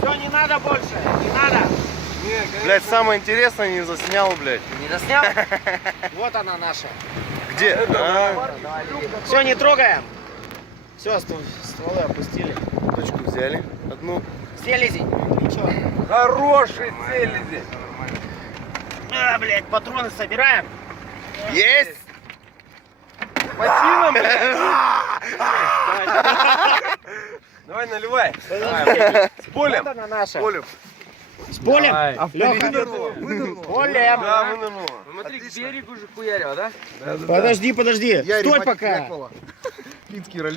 Все, не надо больше, не надо. Блядь, самое интересное не заснял, блядь. Не заснял? Вот она наша. Где? Все, не трогаем. Все, стволы опустили. Точку взяли. Одну. Селезень. Ничего. Хороший селезень. А, блядь, патроны собираем. Есть! Ботином, блядь. Давай наливай. С полем. Вот она наша. Полем. С полем? А Лёха. Выдернула. Полем. Да, вынырнула. Смотри, к берегу же хуярила, да? Подожди, подожди. Стой пока. Финский ролик.